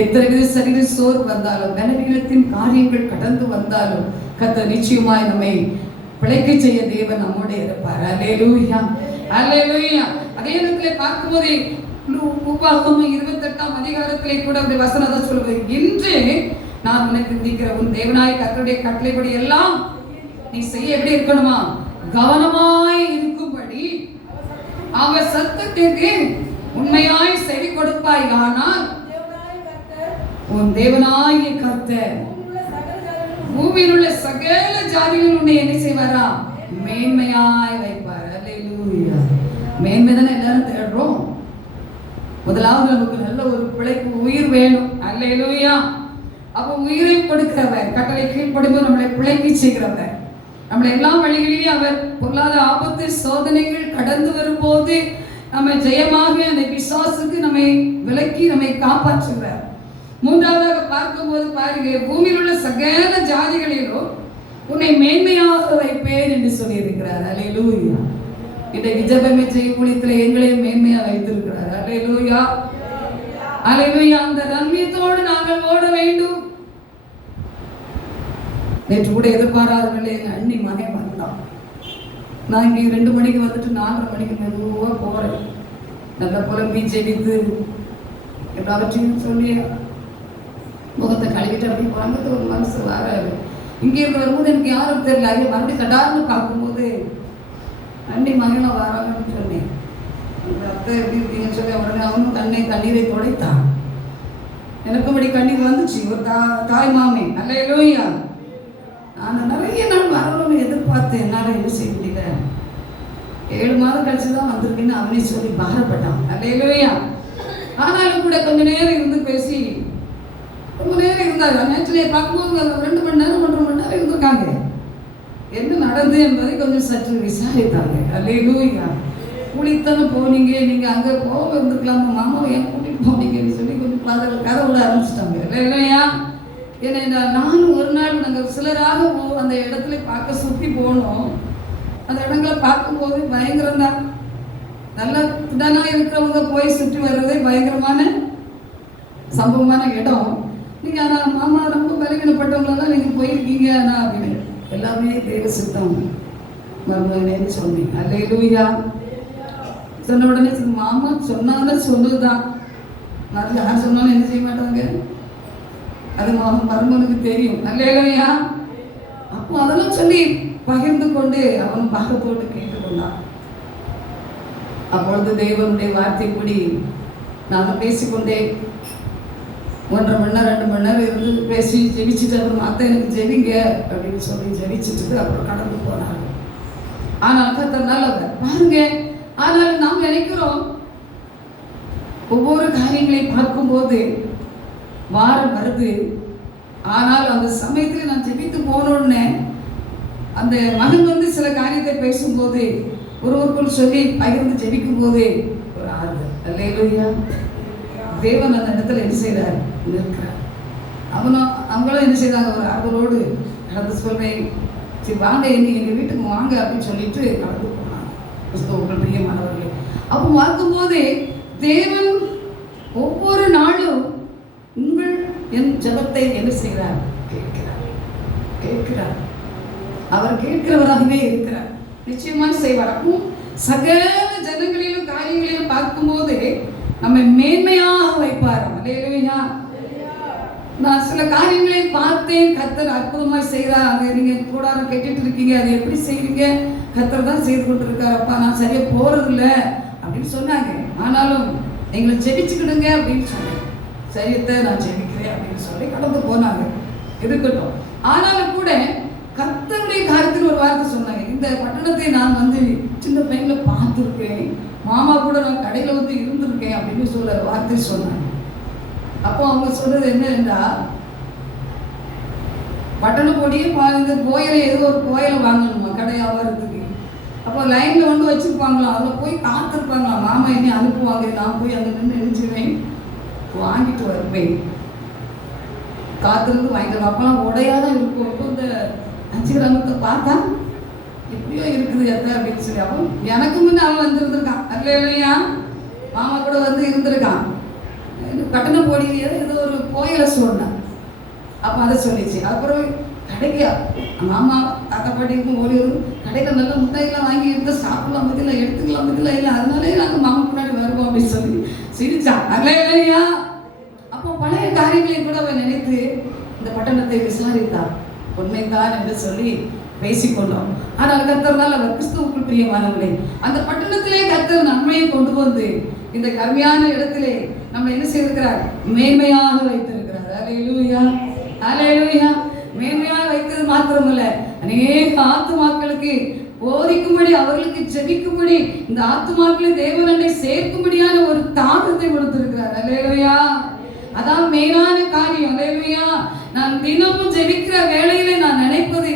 எத்தனை சரீர சோர் வந்தாலும் பலவீனத்தின் காரியங்கள் கடந்து வந்தாலும் கர்த்தர் நிச்சயமாய் நம்மை பிழைக்க செய்ய தேவன் நம்மோடு இருப்பார். அல்லேலூயா. அல்லேலூயா. அதே இடத்துல பார்க்கும்போது உபாகமம் 28ஆம் அதிகாரத்திலே கூட அப்படி வசனத்தை சொல்வது, இன்று நான் உனக்கு விதிக்கிற உன் தேவனாய் கர்த்தருடைய கட்டளைப்படி எல்லாம் நீ செய்ய எப்படி இருக்கணுமா, கவனமாய் இருக்கும்படி அவர் சத்தத்திற்கு உண்மையாய் செவி கொடுப்பாய். ஆனால் உன் தேவனாகிய கர்த்தர் பூமியில் உள்ள சகல ஜாதிகள் உன்னை என்ன செய்வாரா, மேன்மையாய் வைப்பார். அல்லேலூயா. மேன்மை தானே எல்லாரும் தேடுறோம். முதலாவது நமக்கு நல்ல ஒரு பிழைப்பு உயிர் வேணும். அல்லேலூயா. அப்ப உயிரை கொடுக்கிறவர், கட்டளை கீழ்ப்படிந்து நம்மளை பிழைக்க செய்கிறவர். நம்மளை எல்லா வழிகளிலும் அவர் பொல்லாத ஆபத்து சோதனைகள் கடந்து வரும்போது நம்ம ஜெயமாக அந்த விசுவாசுக்கு நம்மை விலக்கி நம்மை காப்பாற்றுகிறார். மூன்றாவதாக பார்க்கும்போது பாருங்க, பூமியில் உள்ள சகல ஜாதிகளிலும் உன்னை மேன்மையாக வைப்பேன் என்று சொல்லியிருக்கிறார். அல்லேலூயா. இன்றைக்கு ஜெபமே செய்ய குளித்துல எங்களையும் மேன்மையா வைத்திருக்கிறார். அல்லேலூயா, அல்லேலூயா. அந்த நன்மையத்தோடு நாங்கள் ஓட வேண்டும். நேற்று கூட எதிர்பாராதவர்களே எங்க அண்ணி மகன் வந்தான். நான் இங்கே 2 மணிக்கு வந்துட்டு 4:30 மணிக்கு மெதுவாக போகிறேன். நல்லா புலம்பி ஜெபித்து எல்லாவற்றையும் சொல்லி முகத்தை கழுவிட்டு அப்படி புலம்புறது ஒரு மனசு வராது. இங்கே இருந்து வரும்போது எனக்கு யாரும் தெரியல. ஐயோ மறுபடியும் கடார்னு பார்க்கும்போது அண்ணி மகனை வராங்கன்னு சொன்னேன். அந்த அத்தை எப்படி இருக்கீங்கன்னு சொல்லி உடனே அவனும் கண்ணீரை துடைத்தான். எனக்கும் அப்படி கண்ணீர் வந்துச்சு. ஒரு தாய் மாமே. அல்லேலூயா. நான் நிறைய நாள் வரணும்னு எதிர்பார்த்தேன். என்னால் என்ன செய்ய முடியல. 7 மாதம் கழிச்சு தான் வந்திருக்குன்னு அவனே சொல்லி பாரப்பட்டான். அல்லேலூயா. ஆனாலும் கூட கொஞ்ச நேரம் இருந்து பேசி ரொம்ப நேரம் இருந்தாங்க. நேற்று பார்க்கும்போது 2 மணி நேரம் 1.5 மணி நேரம் இருந்திருக்காங்க. என்ன நடந்து என்பதை கொஞ்சம் சற்று விசாரித்தாங்க. அல்லேலூயா. குளித்தானே போனீங்க, நீங்கள் அங்கே போக இருந்துக்கலாமா, மாமாவை ஏன் கூட்டிகிட்டு போனீங்கன்னு சொல்லி கொஞ்சம் கதை விட ஆரம்பிச்சிட்டாங்க. இல்லையா? ஏன்னா நானும் ஒரு நாள் நாங்கள் சிலராக அந்த இடத்துல பார்க்க சுற்றி போனோம். அந்த இடங்களை பார்க்கும்போது பயங்கரம் தான். நல்லா திடனாக இருக்கிறவங்க போய் சுற்றி வர்றதே பயங்கரமான சம்பவமான இடம். நீங்கள் ஆனால் மாமா ரொம்ப பலவீனப்பட்டவங்களெல்லாம் நீங்கள் போயிருக்கீங்க. ஆனால் அப்படின்னு எல்லாமே தேவ சித்தம் மருமகனேன்னு சொன்னீங்க. அல்லேலூயா. சொன்ன உடனே மாமா சொன்னாலும் சொன்னதுதான். மருந்து யார் சொன்னாலும் என்ன செய்ய மாட்டாங்க. அது மருமகனுக்கு தெரியும். அல்லேலூயா. அப்போ அதெல்லாம் சொல்லி பகிர்ந்து கொண்டு அவன் பாகத்தோடு கேட்டுக்கொண்டான். அப்பொழுது தேவனுடைய வார்த்தைப்படி நான் பேசிக்கொண்டே 1.5 மணி நேரம் 2 மணி நேரம் இருந்து பேசி ஜெபிச்சுட்டு அப்புறம் அத்தை எனக்கு ஜெபிங்க அப்படின்னு சொல்லி ஜெபிச்சுட்டு அப்புறம் கடந்து போனாங்க. ஆனால் கர்த்தர் நல்லவர் பாருங்க. ஆனால் நாம் நினைக்கிறோம் ஒவ்வொரு காரியங்களை பார்க்கும்போது வாரம் வருது. ஆனால் அந்த சமயத்தில் நான் ஜெபித்து போனோடனே அந்த மகன் வந்து சில காரியத்தை பேசும்போது ஒருவருக்குள் சொல்லி பகிர்ந்து ஜெபிக்கும் போது ஒரு ஆறுதல். அல்லேலூயா. தேவன் அந்த இடத்துல என்ன செய்கிறார், நிற்கிறார். அவங்களும் என்ன செய்தாங்க, ஒரு ஆறுதலோடு கடந்து சொல்றேன், சரி வாங்க எங்கள் வீட்டுக்கு வாங்க அப்படின்னு சொல்லிட்டு கடந்து போனாங்க. கிறிஸ்தவர்கள் பிரியமானவர்களே, அப்போ பார்க்கும்போது தேவன் ஒவ்வொரு நாளும் என் ஜெபத்தை என்ன செய்கிறார், கேட்கிறார். அவர் கேட்கிறவராகவே இருக்கிறார். நிச்சயமாக செய்வார். அப்போ சகல ஜனங்களிலும் காரியங்களிலும் பார்க்கும்போது நம்மை மேன்மையாக வைப்பார். அல்லேலூயா. நான் சில காரியங்களை பார்த்தேன், கர்த்தர் அற்புதமாக செய்கிறார். அதை நீங்கள் கூடாரம் கேட்டுட்டு இருக்கீங்க, அதை எப்படி செய்கிறீங்க, கர்த்தர் தான் செய்து கொண்டு இருக்காரப்பா, நான் சரியாக போகிறதில்ல அப்படின்னு சொன்னாங்க. ஆனாலும் எங்களை ஜெபிச்சுக்கிடுங்க அப்படின்னு சொன்னேன். சரியத்தை நான் ஜெபிக்கிறேன் அப்படின்னு சொல்லி கடந்து போனாங்க. இருக்கட்டும். ஆனாலும் கூட கர்த்தருடைய காரியத்தில் ஒரு வார்த்தை சொன்னாங்க. இந்த பட்டணத்தை நான் வந்து சின்ன பையன்ல பார்த்துருக்கேன், மாமா கூட நான் கடையில் வந்து இருந்திருக்கேன் அப்படின்னு சொல்ல வார்த்தை சொன்னாங்க. அப்போ அவங்க சொன்னது என்னன்னா, பட்டணம் போடியே இந்த கோயிலை ஏதோ ஒரு கோயிலை வாங்கணுமா கடை வியாபாரத்துக்கு. அப்போ லைனில் வந்து வச்சுருப்பாங்களாம், அதில் போய் காத்திருப்பாங்களாம். மாமா என்னை அனுப்புவாங்க, நான் போய் அங்கே நின்று நினைச்சுவேன், வாங்கிட்டு வருவேன், காத்திருந்து வாங்கிட்டு. அப்பெல்லாம் உடையாதான் இருக்கும். இப்போ இந்த 5 கிராமத்தை பார்த்தா எப்படியோ இருக்குது எத்த அப்படின்னு சொல்லி அப்போ எனக்கு முன்னே அவன் வந்துருந்துருக்கான். அல்லேலூயா. மாமா கூட வந்து இருந்திருக்கான். பட்டணம் போடி ஏதோ ஒரு கோயிலை சொன்னேன். அப்போ அதை சொல்லிச்சு. அப்புறம் கடைக்கு மாமா தாத்தா பாட்டிக்கும் ஓடி கடையில் நல்ல முட்டையெல்லாம் வாங்கி எடுத்து சாப்பிடலாம் பதில எடுத்துக்கலாம் பதில இல்லை, அதனாலே நாங்கள் மாமா முன்னாடி வருவோம் அப்படின்னு சொல்லி சிரிச்சான். அல்லேலூயா. அப்போ பழைய காரியங்களை கூட அவன் நினைத்து இந்த பட்டணத்தை விசாரித்தான். உண்மைதான் என்று சொல்லி பேசிக்கொண்டோம். ஆனால் கர்த்தர்னால் அவர் கிறிஸ்துவுக்குள் பிரியமானவர்களே, அந்த பட்டணத்திலே கர்த்தர் நன்மையை கொண்டு வந்து இந்த கருமையான இடத்திலே நம்ம என்ன செய்திருக்கிறார், மேன்மையாக வைத்திருக்கிறார். அல்லேலூயா. அல்லேலூயா. மேன்மையாக வைத்தது மாத்திரமல்ல, அநேக ஆத்துமாக்களுக்கு போதிக்கும்படி, அவர்களுக்கு ஜெபிக்கும்படி, இந்த ஆத்துமாக்களை தேவனண்டை சேர்க்கும்படியான ஒரு தாகத்தை கொடுத்திருக்கிறார். அல்லேலூயா. அதான் மேலான காரியம். அல்லேலூயா. நான் தினமும் ஜெபிக்கிற வேளையிலே நான் நினைப்பது,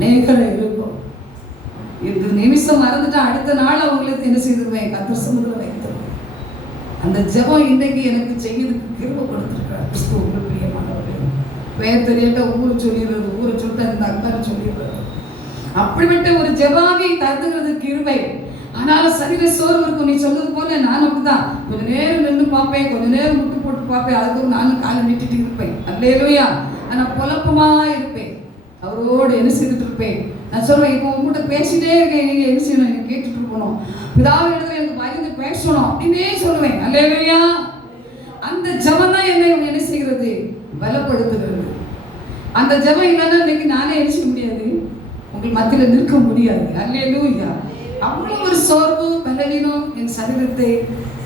அநேகரை இருக்கும். இந்த நிமிஷம் மறந்துட்டா அடுத்த நாள் அவங்களுக்கு என்ன செய்திருவேன், கர்த்தர் சமூகத்தில் வைத்திருவேன். அந்த ஜெபம் இன்னைக்கு எனக்கு செய்யறதுக்கு கிருபை கொடுத்துருக்கிறார். கிறிஸ்துவுக்குள் பிரியமானவர்களே, பெயர் தெரியட்ட ஊரை சொல்லிடுறது, ஊரை சொல்லிட்டு அந்த அக்கறை சொல்லிடுறது, அப்படிப்பட்ட ஒரு ஜெபாவை தருகிறது கிருபை. ஆனாலும் சரீர சோர்வு இருக்கும். நீ சொல்றது போல நான் அப்படிதான் கொஞ்ச நேரம் நின்று பார்ப்பேன், கொஞ்ச நேரம் முட்டு போட்டு பார்ப்பேன், அதுக்கு நானும் காலை நீட்டிட்டு இருப்பேன். அல்லேலூயா. ஆனா குழப்பமா இருப்பேன், அவரோடு என்ன செய்துட்டு இருப்பேன். நான் சொல்றேன், இப்போ உங்ககிட்ட பேசிட்டே இருக்கேன், நீங்க என்ன செய்யணும், எனக்கு கேட்டுட்டு இருக்கணும், பிதாவை இடத்துல எனக்கு பயந்து பேசணும் அப்படின்னே சொல்லுவேன். அல்லேலூயா. அந்த ஜெபம் தான் என்னை என்ன செய்கிறது, பலப்படுத்துகிறது. அந்த ஜெபம் இல்லைன்னா இன்னைக்கு நானே என்ன செய்ய முடியாது, உங்கள் மத்தியில் நிற்க முடியாது. அல்லேலூயா. அவ்வளவு ஒரு சோர்வு பலவீனம் என் சரீரத்தை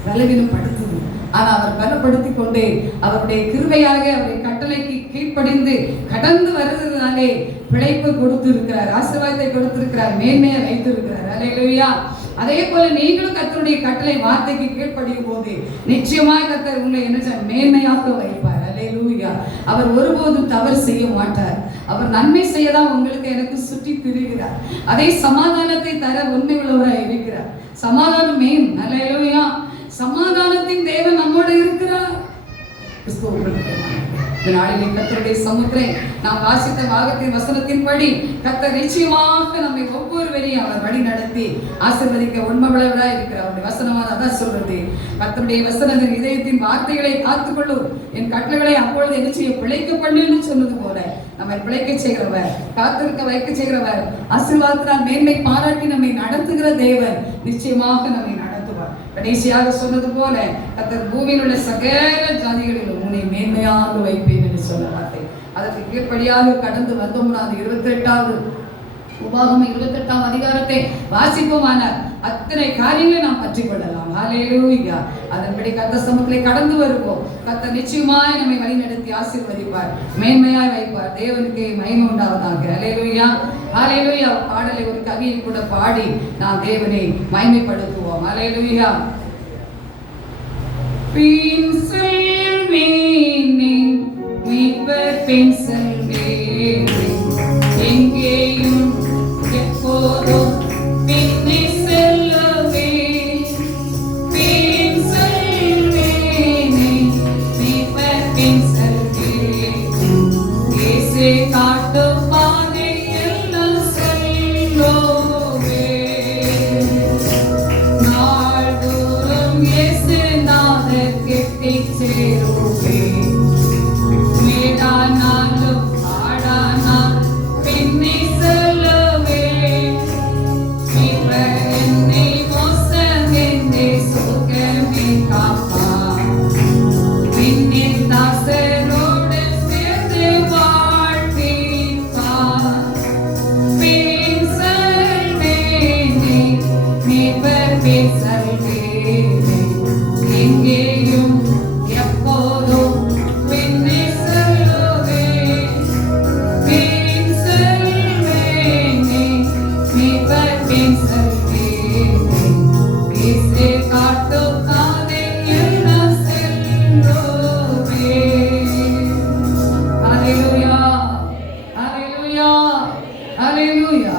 பலவீனப்படுத்துது. ஆனால் அவர் பலப்படுத்தி கொண்டே அவருடைய கிருபையாக அவருடைய கட்டளைக்கு கீழ்ப்படிந்து கடந்து வருவதனாலே பிழைப்பு கொடுத்திருக்கிறார், ஆசீர்வாதத்தை கொடுத்திருக்கிறார், மேன்மையை வைத்திருக்கிறார். அல்லேலூயா. அதே போல நீங்களும் கர்த்தருடைய கட்டளை வார்த்தைக்கு கீழ்ப்படியும் போது நிச்சயமாக கர்த்தர் உங்களை என்ன மேன்மையாக வைப்பார். அல்லேலூயா. அவர் ஒருபோதும் தவறு செய்ய மாட்டார். அவர் நன்மை செய்யதான் உங்களுக்கு எனக்கு சுற்றி திரிகிறார். அதே சமாதானத்தை தர உண்மை உள்ளவராய் இருக்கிறார். சமாதானம் மேன். அல்லேலூயா. சமாதானத்தின் தேவன் நம்மோடு இருக்கிறார். நாளிலே கர்த்தருடைய சமுத்திரை நாம் வாசித்த வாகத்தின் வசனத்தின்படி கர்த்தர் நிச்சயமாக நம்மை ஒவ்வொருவரையும் அவர் வழி நடத்தி ஆசீர்வதிக்க உண்மையுள்ளவராய் இருக்கிறார். அவருடைய வசனமாக அதான் சொல்றது, கர்த்தருடைய வசனத்தின் இதயத்தின் வார்த்தைகளை காத்துக்கொள்ளும், என் கட்டளைகளை அப்பொழுது என்ன செய்ய பிழைக்க பண்ணுன்னு சொன்னது போல நம்மை பிழைக்க செய்கிறவர், காத்திருக்க வைக்க செய்கிறவர், ஆசீர்வாதத்தினால் மேன்மை பாராட்டி நம்மை நடத்துகிற தேவன் நிச்சயமாக நம்மை நடத்துவார். கடைசியாக சொன்னது போல கர்த்தர் பூமியில் உள்ள சகல ஜாதிகளிலும் உன்னை மேன்மையாக வைப்பேன் என்று சொன்ன வார்த்தை. அதற்கு கீழ்ப்படியாக கடந்து வந்தோம்னா அது 28வது உபாகமம் 28ஆம் அதிகாரத்தை வாசிப்போமான அத்தனை காரியங்களை நாம் பற்றிக் கொள்ளலாம். ஹல்லேலூயா. அதன்படி கர்த்தர் சமூகத்திலே கடந்து வருவோம். கர்த்தர் நிச்சயமாய் நம்மை வழி நடத்தி ஆசீர்வதிப்பார், மேன்மையாய் வைப்பார். தேவனுக்கு மகிமை உண்டாவதாக. ஹல்லேலூயா. ஹல்லேலூயா. பாடலை ஒரு கவியை கூட பாடி நாம் தேவனை மகிமைப்படுத்துவோம். ஹல்லேலூயா. பென்சில் மீனிங் மீட்பர் பென்சில் மீனிங் எங்கேயும் எப்போதும் பின்னே செல்லவே. பென்சில் மீனிங் மீட்பர் பென்சில் மீனிங் இயேசு காட்டும் பாதை எல்லாம் செல்லவே. நாள்தோறும் இயேசு நாதர் கெட்டி சேருவே. மேடானாலும் ஆடானால் பின்னே செல்லவே. மீட்பர் என்னை மோசமென்றே சோகமே காப்பார். விண்ணின் தாசரோடு சேர்ந்து வாழ்விப்பார். பென்சில் மேனே மீட்பர் பென்சில் மேனே எங்கேயும் எப்போதும் பின்னே செல்லவே. பென்சில் மேனே மீட்பர் பென்சில் மேனே இயேசு காட்டும் பாதை எல்லாம் செல்லவே. ஹல்லேலூயா. ஹல்லேலூயா. ஹல்லேலூயா.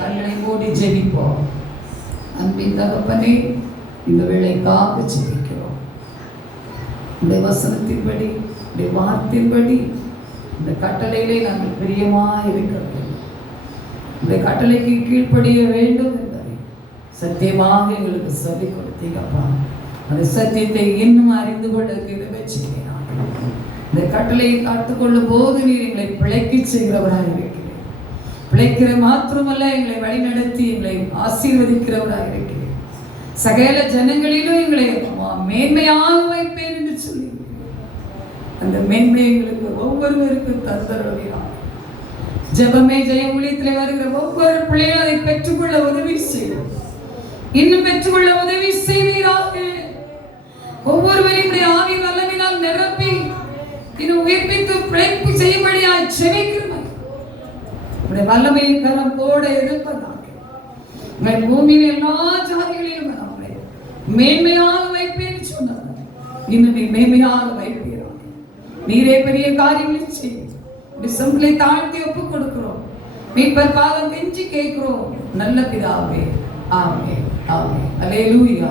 கண்களை மூடி ஜெபிப்போம். அன்பின் தகப்பனே, இந்த வேளைக்காக ஜெபிக்கிறோம். இந்த வசனத்தின்படி, இந்த வார்த்தையின்படி, இந்த கட்டளையிலே நாங்கள் பிரியமாய் இருக்க வேண்டும், இந்த கட்டளைக்கு கீழ்ப்படிய வேண்டும் என்பதை சத்தியமாக எங்களுக்கு சொல்லிக் கொடுத்தீங்கப்பா. அந்த சத்தியத்தை இன்னும் அறிந்து கொள்ள கிருபை செய்கிறேன். இந்த கட்டளையை காத்துக்கொள்ளும் போது நீர் எங்களை பிழைக்க செய்கிறவராக இருக்கிறேன். பிழைக்கிற மாத்திரமல்ல, எங்களை வழிநடத்தி எங்களை ஆசீர்வதிக்கிறவராக இருக்கிறேன். சகல ஜனங்களிலும் எங்களை மேன்மையாக வைப்பேன் என்று சொல்லி அந்த மேன்மை எங்களுக்கு ஒவ்வொருவருக்கும் தந்தருளினார். ஜெபமே ஜெயம் ஊழியத்தில் வருகிற ஒவ்வொரு பிள்ளைகளும் அதை பெற்றுக்கொள்ள உதவி செய்யும், இன்னும் பெற்றுக்கொள்ள உதவி செய்வீராக. ஒவ்வொருவரையும் ஆவி வல்லமையினால் நிரப்பி இன்னும் உயிர்ப்பித்து பிழைப்பு செய்யும்படியாய் ஜெபிக்கிறோம். உடைய வல்லமையின் கரம் போட எதிர்ப்பதாக உங்கள் பூமியில் எல்லா ஜாதிகளிலும் மேன்மையாக வைப்பேன் சொன்னார். இன்னும் நீ மேன்மையாக வைப்பீராக. நீரே பெரிய காரியங்களை செய்யும். தாழ்த்தி ஒப்புக் கொடுக்கிறோம். மீட்பர் பாதம் கெஞ்சி கேட்கிறோம் நல்ல பிதாவே. ஆமென் ஆமென் அல்லேலூயா.